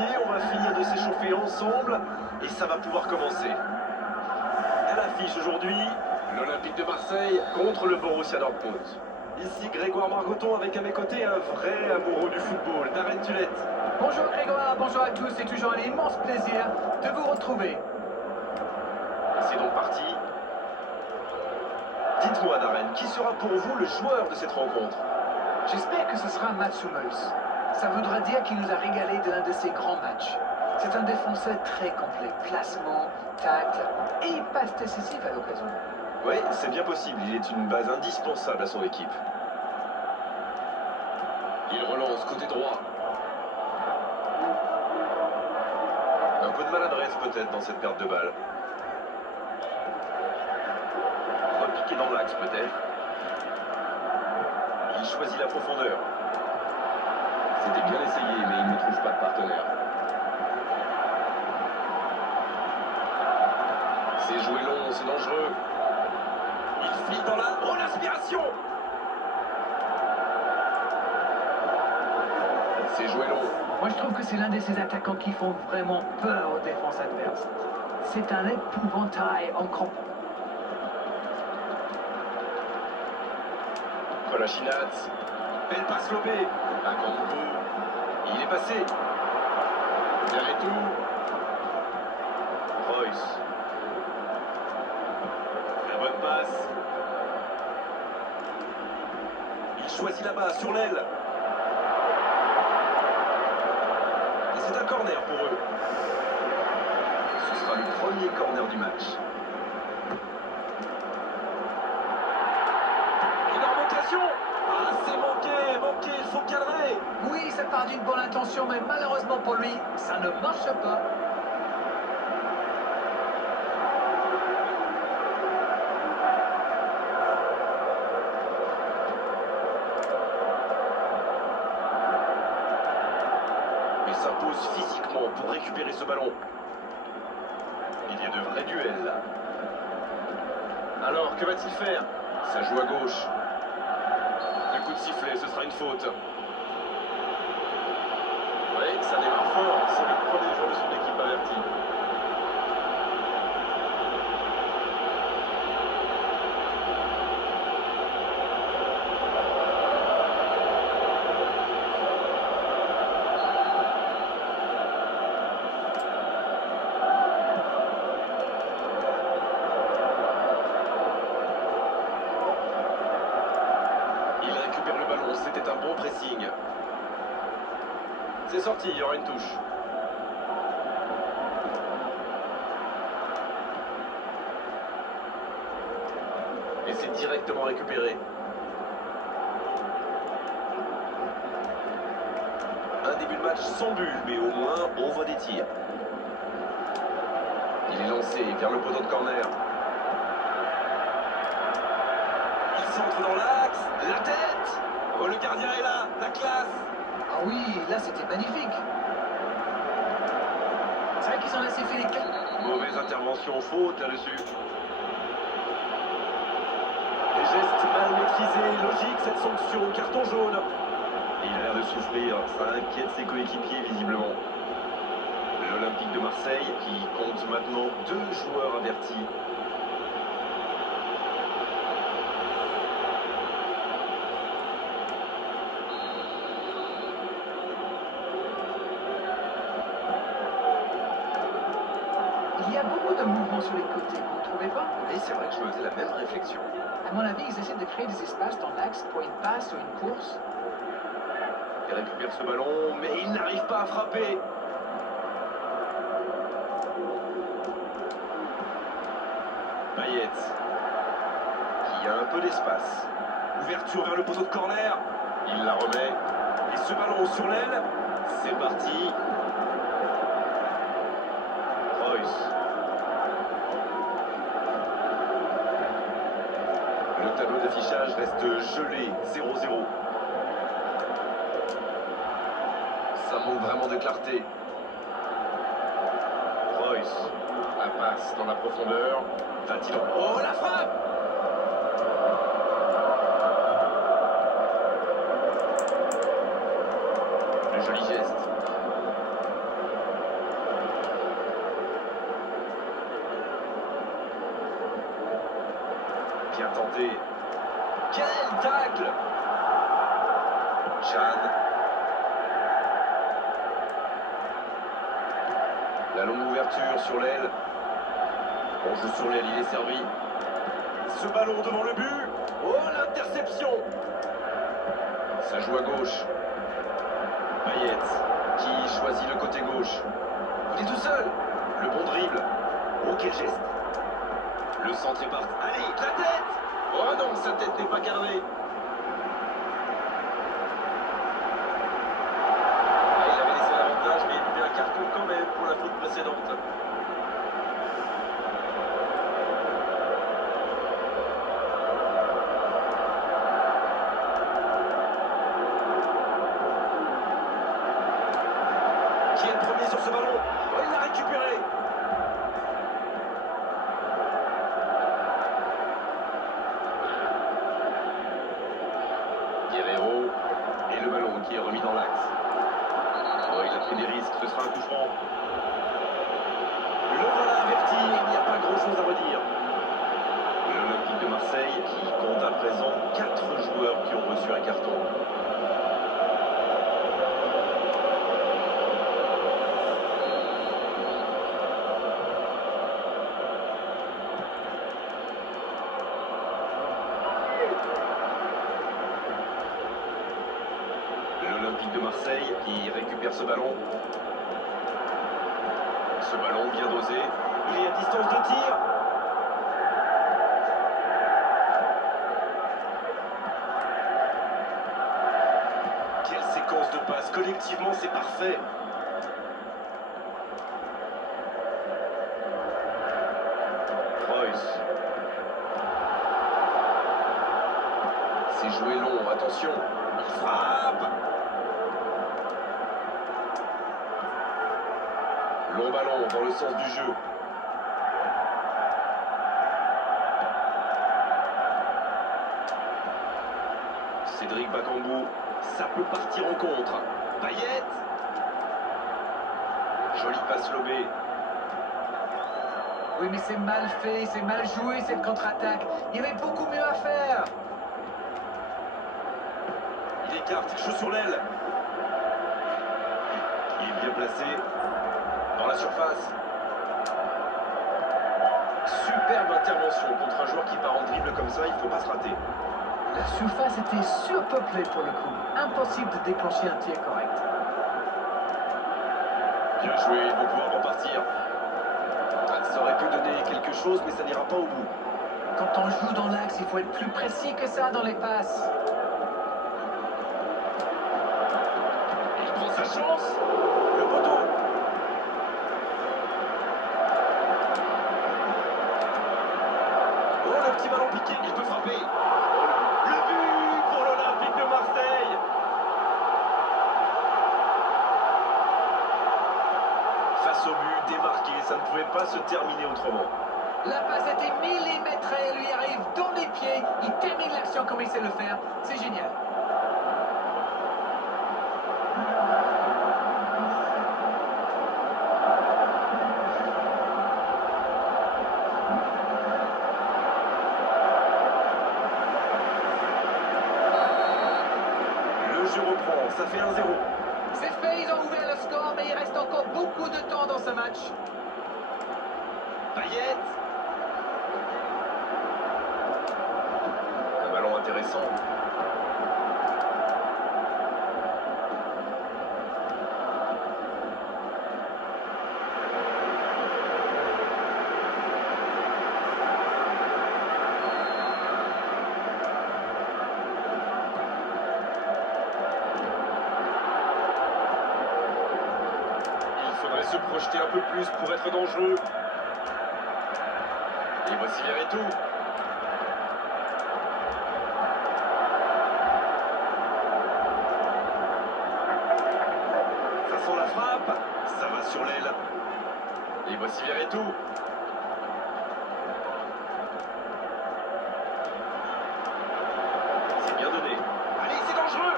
pied, on va finir de s'échauffer ensemble et ça va pouvoir commencer. À l'affiche aujourd'hui, l'Olympique de Marseille contre le Borussia Dortmund. Ici Grégoire Margoton avec à mes côtés un vrai amoureux du football, Darren Tulette. Bonjour Grégoire, bonjour à tous, c'est toujours un immense plaisir de vous retrouver. C'est donc parti. Dites-moi Darren, qui sera pour vous le joueur de cette rencontre? J'espère que ce sera Mats Hummels. Ça voudra dire qu'il nous a régalé de l'un de ses grands matchs. C'est un défenseur très complet, placement, tacle et passe décisive à l'occasion. Oui, c'est bien possible, il est une base indispensable à son équipe. Il relance côté droit. Un peu de maladresse peut-être dans cette perte de balle. Repiqué dans l'axe peut-être. Il choisit la profondeur. C'était bien essayé, mais il ne trouve pas de partenaire. C'est joué long, c'est dangereux. Il file dans la... Oh, l'aspiration! C'est joué long. Moi je trouve que c'est l'un de ces attaquants qui font vraiment peur aux défenses adverses. C'est un épouvantail en camp. Kolasinac. Belle passe lobée. Akanko. Il est passé. Verretou. Royce. La bonne passe. Il choisit là-bas, sur l'aile. Et c'est un corner pour eux. Ce sera le premier corner du match. Énorme occasion. Ah, c'est manqué, il faut cadrer. Oui, ça part d'une bonne intention, mais malheureusement pour lui, ça ne marche pas. Il s'impose physiquement pour récupérer ce ballon. Il y a de vrais duels là. Alors, que va-t-il faire? Ça joue à gauche. Un coup de sifflet, ce sera une faute. Oui, ça démarre fort. C'est le premier joueur de son équipe averti. Il récupère le ballon, c'était un bon pressing. C'est sorti, il y aura une touche. Et c'est directement récupéré. Un début de match sans but, mais au moins on voit des tirs. Il est lancé vers le poteau de corner. Il centre dans l'axe, la tête. Oh, le gardien est là, la classe. Ah oui, là c'était magnifique. C'est vrai qu'ils ont laissé filer quelques... Mauvaise intervention, faute là-dessus. Les gestes mal maîtrisés, logique cette sanction, carton jaune. Et il a l'air de souffrir, ça inquiète ses coéquipiers visiblement. L'Olympique de Marseille qui compte maintenant 2 joueurs avertis. Il y a beaucoup de mouvements sur les côtés, vous ne trouvez pas? Et c'est vrai que je me faisais la même réflexion. À mon avis, ils essaient de créer des espaces dans l'axe pour une passe ou une course. Il récupère ce ballon, mais il n'arrive pas à frapper. Payet, qui a un peu d'espace. Ouverture vers le poteau de corner. Il la remet. Et ce ballon sur l'aile. C'est parti. Royce. Le tableau d'affichage reste gelé. 0-0. Ça manque vraiment de clarté. Royce. La passe dans la profondeur. Va-t-il... Oh, la frappe! Le joli geste. Bien tenté. Quel tacle! Chan. La longue ouverture sur l'aile. On joue sur l'aile, il est servi. Ce ballon devant le but. Oh, l'interception! Ça joue à gauche. Payet qui choisit le côté gauche. Il est tout seul. Le bon dribble. Oh, quel geste! Le centre est parti. Allez, la tête! Oh non, sa tête n'est pas cadrée. Ah, il avait laissé l'avantage, mais il lui met un carton quand même pour la faute précédente. Qui est le premier sur ce ballon? Oh, il l'a récupéré. Guerrero et le ballon qui est remis dans l'axe. Oh, il a pris des risques, ce sera un coup franc. Le voilà averti, il n'y a pas grand-chose à redire. L'Olympique de Marseille qui compte à présent 4 joueurs qui ont reçu un carton. L'Olympique de Marseille qui récupère ce ballon. Ce ballon bien dosé. Il est à distance de tir. Quelle séquence de passes. Collectivement, c'est parfait. Reus. C'est joué long. Attention. Il frappe. Long ballon dans le sens du jeu. Cédric Bakambu, ça peut partir en contre. Payet. Jolie passe lobée. Oui, mais c'est mal fait, c'est mal joué cette contre-attaque. Il y avait beaucoup mieux à faire. Il écarte, il joue sur l'aile. Il est bien placé. Dans la surface. Superbe intervention contre un joueur qui part en dribble comme ça, il ne faut pas se rater. La surface était surpeuplée pour le coup. Impossible de déclencher un tir correct. Bien joué, ils vont pouvoir repartir. Ça aurait pu donner quelque chose, mais ça n'ira pas au bout. Quand on joue dans l'axe, il faut être plus précis que ça dans les passes. Il prend sa chance. Le poteau. Oh, le petit ballon piqué, il peut frapper. Oh, le but pour l'Olympique de Marseille. Face au but, démarqué, ça ne pouvait pas se terminer autrement. La passe était millimétrée, elle lui arrive dans les pieds. Il termine l'action comme il sait le faire. C'est génial. Le jeu reprend, ça fait 1-0. C'est fait, ils ont ouvert le score, mais il reste encore beaucoup de temps dans ce match. Payet. Un ballon intéressant. Il faudrait se projeter un peu plus pour être dangereux. Et voici Verretou. Ça sent la frappe. Ça va sur l'aile. Et voici Verretou. C'est bien donné. Allez, c'est dangereux.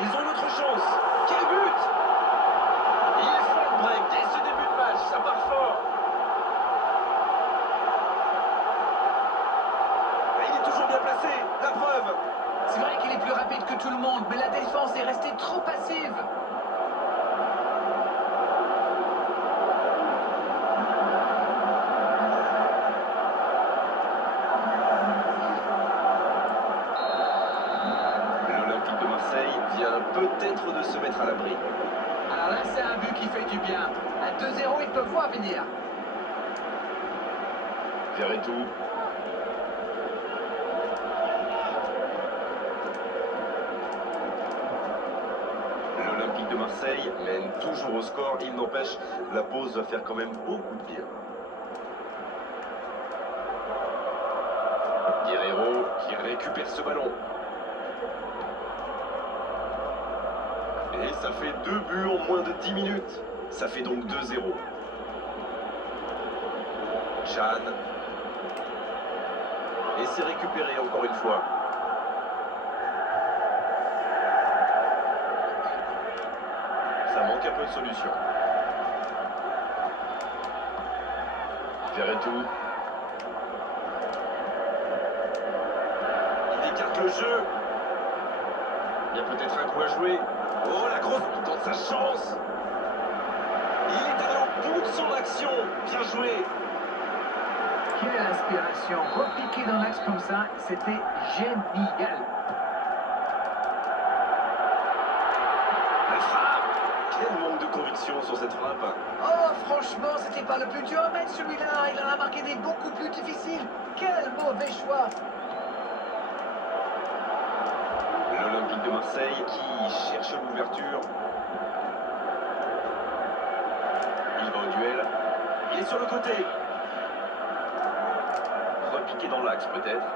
Ils ont une autre chance. Quel but! Ils font le break dès ce début de match. Ça part fort. Il est tout le monde, mais la défense est restée trop passive. L'Olympique de Marseille vient peut-être de se mettre à l'abri. Alors là, c'est un but qui fait du bien. À 2-0, ils peuvent voir venir. Verretou. L'Olympique de Marseille mène toujours au score. Il n'empêche, la pause va faire quand même beaucoup de bien. Guerreiro qui récupère ce ballon. Et ça fait 2 buts en moins de 10 minutes. Ça fait donc 2-0. Chan. Et c'est récupéré encore une fois. Ça manque un peu de solution. Verretou. Il écarte le jeu. Il y a peut-être un coup à jouer. Oh la grosse, il tente sa chance. Il est allé au bout de son action. Bien joué. Quelle inspiration. Repiquer dans l'axe comme ça, c'était génial. La frappe. Quel manque de conviction sur cette frappe. Oh, franchement, c'était pas le plus dur à mettre celui-là. Il en a marqué des beaucoup plus difficiles. Quel mauvais choix. L'Olympique de Marseille qui cherche l'ouverture. Il va au duel. Il est sur le côté. Repiqué dans l'axe peut-être.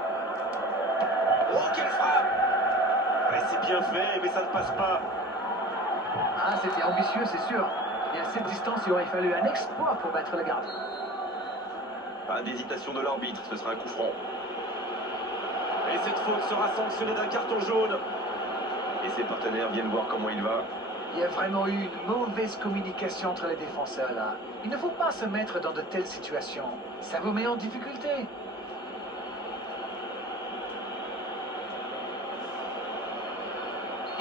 Oh, quelle frappe! Ouais, c'est bien fait, mais ça ne passe pas. Ah, c'était ambitieux, c'est sûr. Et à cette distance, il aurait fallu un exploit pour battre le garde. Pas d'hésitation de l'arbitre, ce sera un coup franc. Et cette faute sera sanctionnée d'un carton jaune. Et ses partenaires viennent voir comment il va. Il y a vraiment eu une mauvaise communication entre les défenseurs là. Il ne faut pas se mettre dans de telles situations. Ça vous met en difficulté.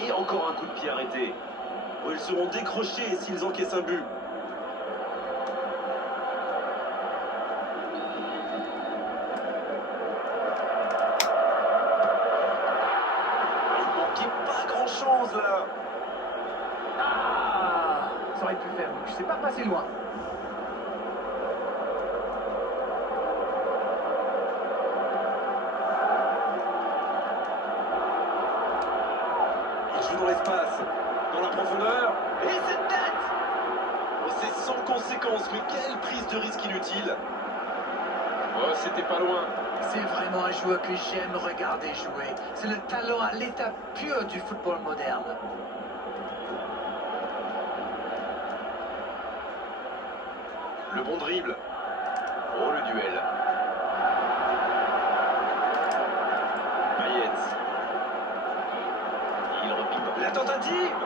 Et encore un coup de pied arrêté. Oh, ils seront décrochés s'ils encaissent un but. Il manquait pas grand-chose là. Ah, ça aurait pu faire bouche. C'est pas passé loin. Il joue dans l'espace, dans la profondeur. Et cette tête! Oh, c'est sans conséquence, mais quelle prise de risque inutile. Oh, c'était pas loin. C'est vraiment un joueur que j'aime regarder jouer. C'est le talent à l'état pur du football moderne. Le bon dribble. Oh, le duel. Payet. Il repique. La tentative.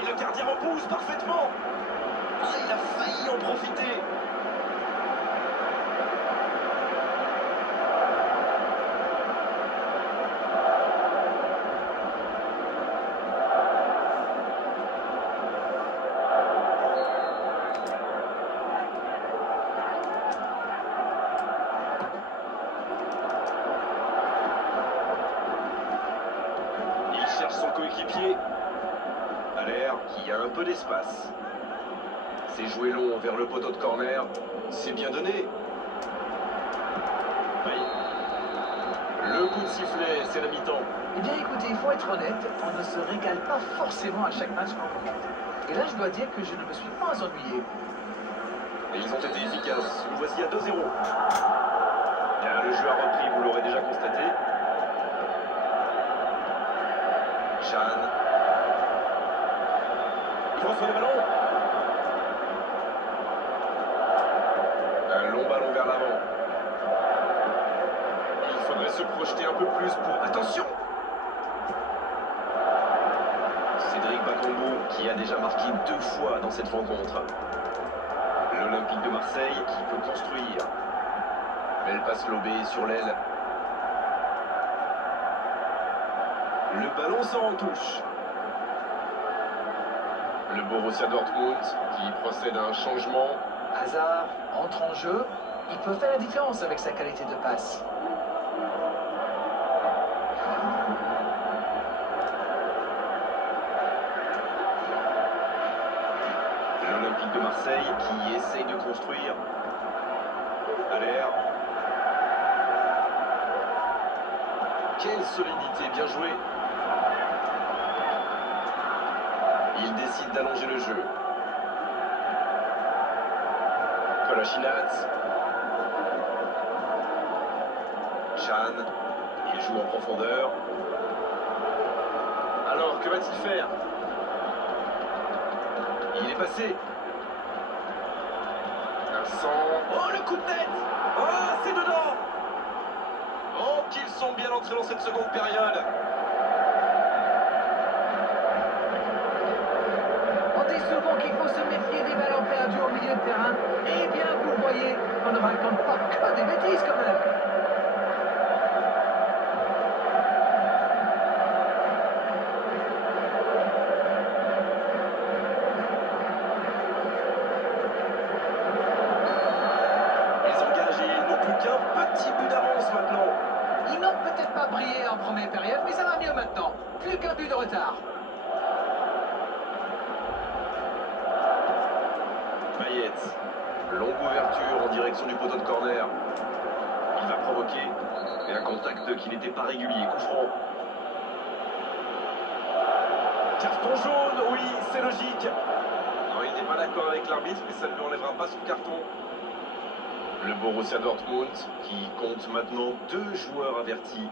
Et le gardien repousse parfaitement. Ah, il a failli en profiter. Il cherche son coéquipier. À l'air qui a un peu d'espace. C'est joué long vers le poteau de corner. C'est bien donné. Oui. Le coup de sifflet, c'est la mi-temps. Eh bien écoutez, il faut être honnête, on ne se régale pas forcément à chaque match qu'on commente. Et là, je dois dire que je ne me suis pas ennuyé. Et ils ont été efficaces. Nous voici à 2-0. Bien, le jeu a repris, vous l'aurez déjà constaté. Chan. Il reçoit le ballon. Un long ballon vers l'avant. Il faudrait se projeter un peu plus pour... Attention! Cédric Bakambu qui a déjà marqué 2 fois dans cette rencontre. L'Olympique de Marseille qui peut construire. Belle passe lobée sur l'aile. Le ballon sort en touche. Le Borussia Dortmund qui procède à un changement. Hazard entre en jeu. Il peut faire la différence avec sa qualité de passe. L'Olympique de Marseille qui essaye de construire. À l'air. Quelle solidité, bien joué. Il décide d'allonger le jeu. Kolasinac. Chan. Il joue en profondeur. Alors, que va-t-il faire? Il est passé. Un centre. Oh, le coup de tête! Oh, c'est dedans! Oh, qu'ils sont bien entrés dans cette seconde période. On dit souvent qu'il faut se méfier des ballons perdus au milieu de terrain. Eh bien, vous voyez, on ne raconte pas que des bêtises quand même. Ils engagent et ils n'ont plus qu'un petit but d'avance maintenant. Ils n'ont peut-être pas brillé en première période, mais ça va mieux maintenant. Plus qu'un but de retard. Payet. Longue ouverture en direction du poteau de corner. Il va provoquer. Et un contact qui n'était pas régulier. Coup franc. Carton jaune, oui, c'est logique. Non, il n'est pas d'accord avec l'arbitre, mais ça ne lui enlèvera pas son carton. Le Borussia Dortmund qui compte maintenant 2 joueurs avertis.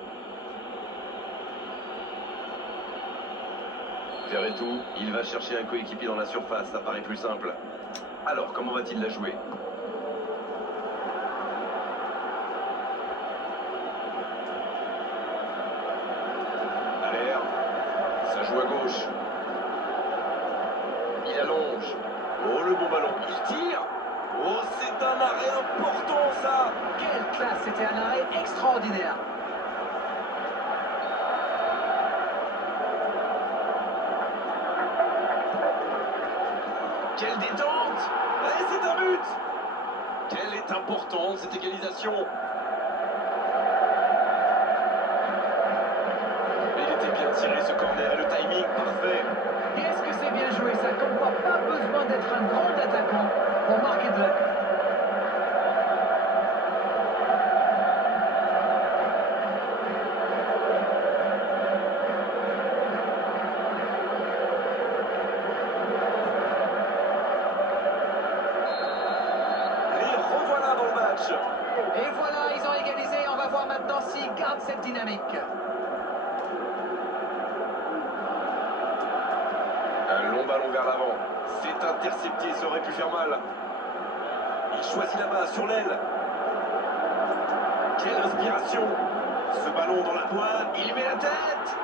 Verretou, il va chercher un coéquipier dans la surface, ça paraît plus simple. Alors, comment va-t-il la jouer? À l'air, ça joue à gauche. Il allonge. Oh, le bon ballon, il tire. Oh, c'est un arrêt important, ça. Quelle classe, c'était un arrêt extraordinaire. Quelle détente! Et c'est un but! Quelle est importante cette égalisation! Il était bien tiré ce corner et le timing parfait. Qu'est-ce que c'est bien joué ça, comme quoi pas besoin d'être un grand attaquant pour marquer de la... Et revoilà dans le match. Et voilà, ils ont égalisé. On va voir maintenant s'ils gardent cette dynamique. Un long ballon vers l'avant. C'est intercepté, ça aurait pu faire mal. Il choisit la main sur l'aile. Quelle inspiration! Ce ballon dans la pointe, il met la tête!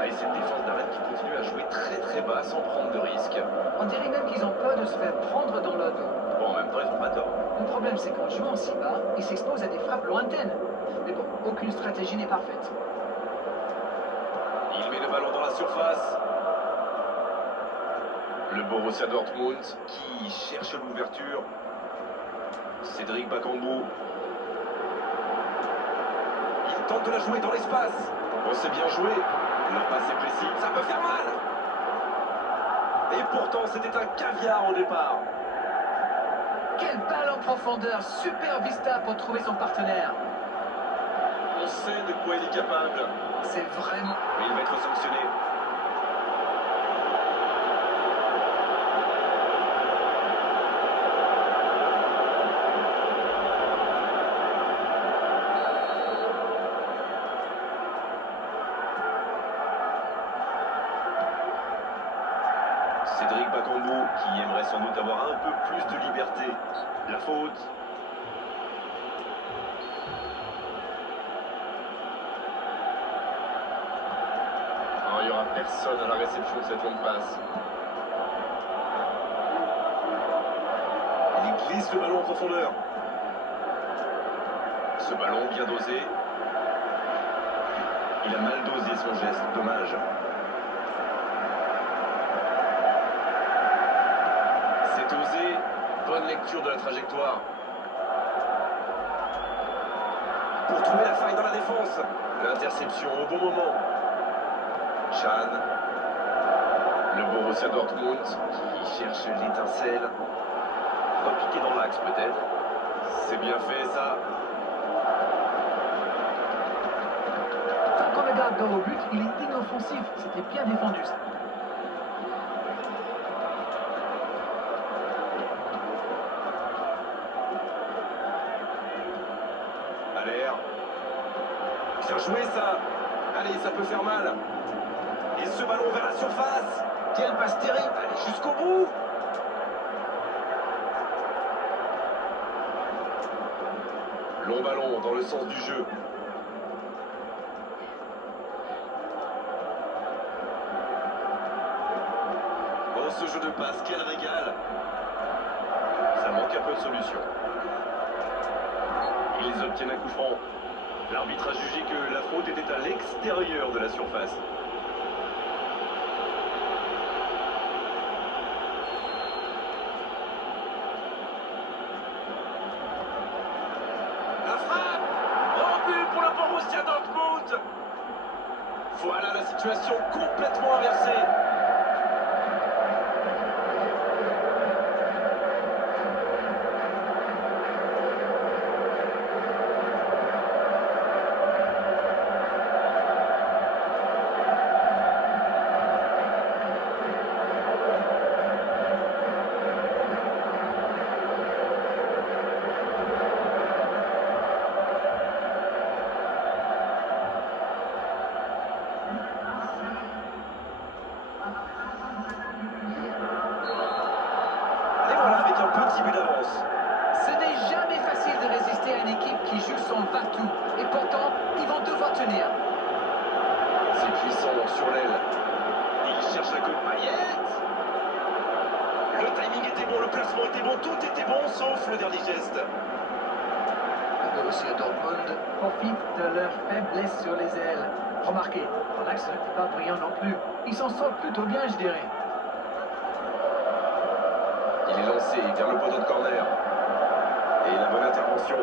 Ah, et cette défense d'arrêt qui continue à jouer très bas sans prendre de risques. On dirait même qu'ils ont peur de se faire prendre dans le dos. Bon, en même temps, ils n'ont pas tort. Le problème, c'est qu'en jouant si bas, ils s'exposent à des frappes lointaines. Mais bon, aucune stratégie n'est parfaite. Il met le ballon dans la surface. Le Borussia Dortmund qui cherche l'ouverture. Cédric Bakambu. Il tente de la jouer dans l'espace. Oh, c'est bien joué. Le passe est précis. Ça peut faire mal. Et pourtant, c'était un caviar au départ. Quelle balle en profondeur, super vista pour trouver son partenaire. On sait de quoi il est capable. C'est vraiment... Mais il va être sanctionné. Cédric Bakambu qui aimerait sans doute avoir un peu plus de liberté. La faute. Alors, il n'y aura personne à la réception de cette longue passe. Il glisse le ballon en profondeur. Ce ballon bien dosé. Il a mal dosé son geste, dommage. C'est osé, bonne lecture de la trajectoire. Pour trouver la faille dans la défense. L'interception au bon moment. Chan. Le Borussia Dortmund qui cherche l'étincelle. Repiqué dans l'axe peut-être. C'est bien fait ça. Enfin, quand le garde au but, il est inoffensif. C'était bien défendu ça. À l'air. Bien joué ça. Allez, ça peut faire mal. Et ce ballon vers la surface. Quelle passe terrible. Allez, jusqu'au bout. Long ballon dans le sens du jeu. Oh, ce jeu de passe, quel régal. Ça manque un peu de solution. Ils obtiennent un coup franc. L'arbitre a jugé que la faute était à l'extérieur de la surface. La frappe! Grand but pour le Borussia Dortmund! Voilà la situation complètement inversée. Et voilà, avec un petit but d'avance. Ce n'est jamais facile de résister à une équipe qui joue son va-tout. Et pourtant, ils vont devoir tenir. C'est puissant sur l'aile. Il cherche la côte Payet. Le timing était bon, le placement était bon, tout était bon, sauf le dernier geste. Le Borussia Dortmund profite de leur faiblesse sur les ailes. Remarquez, l'axe n'était pas brillant non plus. Ils s'en sortent plutôt bien, je dirais. Il est lancé vers le poteau de corner. Et la bonne intervention.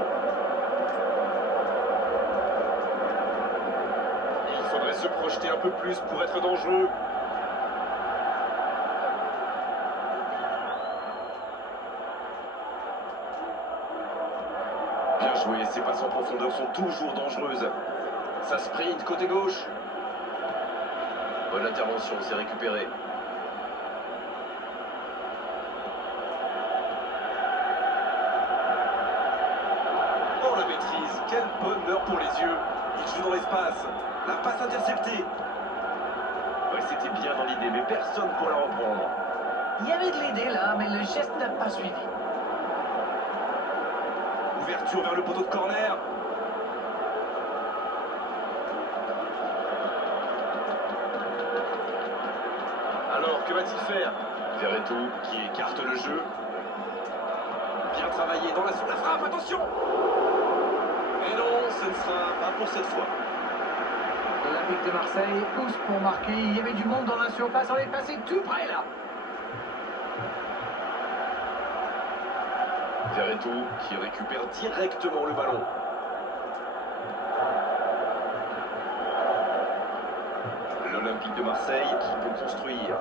Il faudrait se projeter un peu plus pour être dangereux. Bien joué, ces passes en profondeur sont toujours dangereuses. Ça sprint côté gauche. Bonne intervention, c'est récupéré. Oh la maîtrise, quel bonheur pour les yeux. Il joue dans l'espace. La passe interceptée. Ouais, c'était bien dans l'idée, mais personne pour la reprendre. Il y avait de l'idée là, mais le geste n'a pas suivi. Ouverture vers le poteau de corner. Alors, que va-t-il faire? Verretou qui écarte le jeu. Bien travaillé dans la frappe, attention! Et non, ce ne sera pas pour cette fois. L'Olympique de Marseille pousse pour marquer. Il y avait du monde dans la surface. On est passé tout près là. Verretou qui récupère directement le ballon. L'Olympique de Marseille qui peut construire.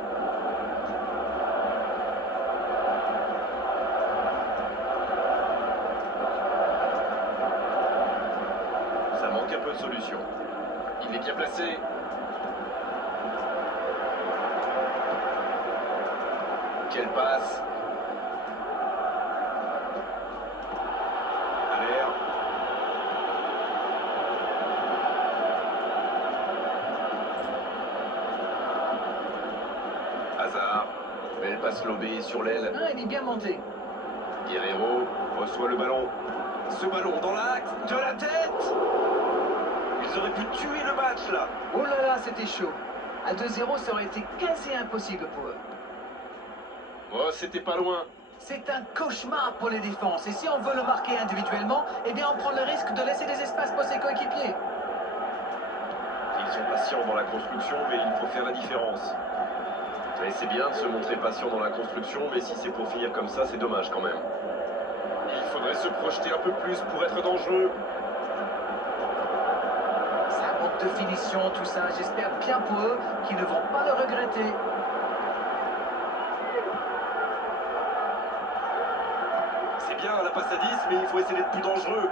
Ça manque un peu de solution. Il est bien placé. Quelle passe! À l'air. Hazard. Belle passe lobée sur l'aile. Ah, il est bien monté. Guerrero reçoit le ballon. Ce ballon dans l'axe, de la tête! Ils auraient pu tuer le match là. Oh là là, c'était chaud. À 2-0, ça aurait été quasi impossible pour eux. Oh, c'était pas loin. C'est un cauchemar pour les défenses. Et si on veut le marquer individuellement, eh bien on prend le risque de laisser des espaces pour ses coéquipiers. Ils sont patients dans la construction, mais il faut faire la différence. Et c'est bien de se montrer patient dans la construction, mais si c'est pour finir comme ça, c'est dommage quand même. Il faudrait se projeter un peu plus pour être dangereux. Ça manque de finition, tout ça. J'espère bien pour eux qu'ils ne vont pas le regretter. C'est bien la passe à 10, mais il faut essayer d'être plus dangereux.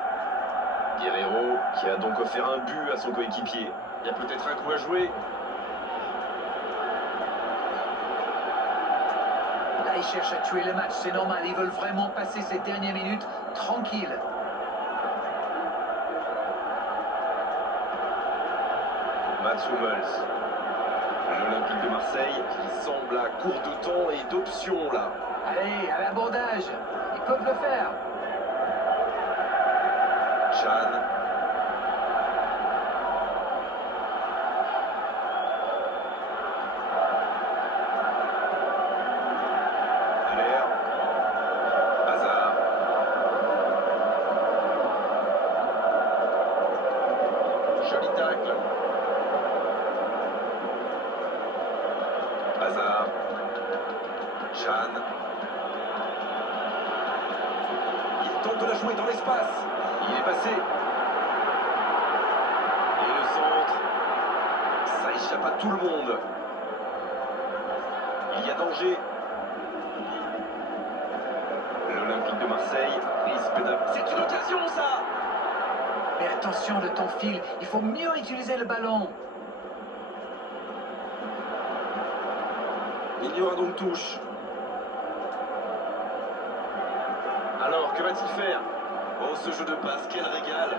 Guerrero, qui a donc offert un but à son coéquipier. Il y a peut-être un coup à jouer. Là, ils cherchent à tuer le match. C'est normal. Ils veulent vraiment passer ces dernières minutes tranquilles. Mats Hummels. L'Olympique de Marseille qui semble à court de temps et d'options là. Allez, à l'abordage. Ils peuvent le faire. Chan. Aller. Hazard. Joli tacle. Hazard. Chan. Il tente de la jouer dans l'espace. Il est passé. Et le centre. Ça échappe à tout le monde. Il y a danger. L'Olympique de Marseille risque d'un... C'est une occasion ça. Mais attention, le temps file. Il faut mieux utiliser le ballon. Il y aura donc touche. Alors, que va-t-il faire? Oh, ce jeu de passe, quel régal!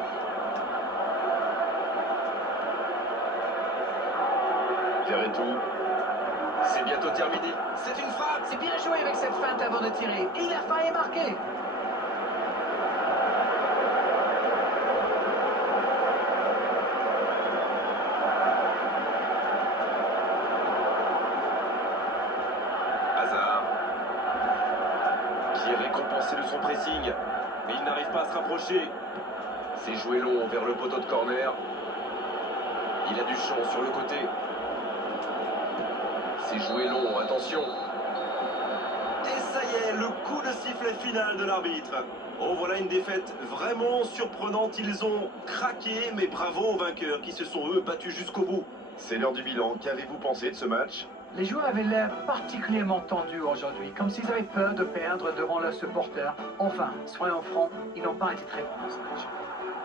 Verretou. C'est bientôt terminé. C'est une frappe! C'est bien joué avec cette feinte avant de tirer. Et il a failli marquer. Hazard. Qui est récompensé de son pressing. Mais il n'arrive pas à se rapprocher. C'est joué long vers le poteau de corner. Il a du champ sur le côté. C'est joué long, attention. Et ça y est, le coup de sifflet final de l'arbitre. Oh, voilà une défaite vraiment surprenante. Ils ont craqué, mais bravo aux vainqueurs qui se sont eux battus jusqu'au bout. C'est l'heure du bilan. Qu'avez-vous pensé de ce match? Les joueurs avaient l'air particulièrement tendus aujourd'hui, comme s'ils avaient peur de perdre devant leurs supporters. Enfin, soyons francs, ils n'ont pas été très bons dans ce match.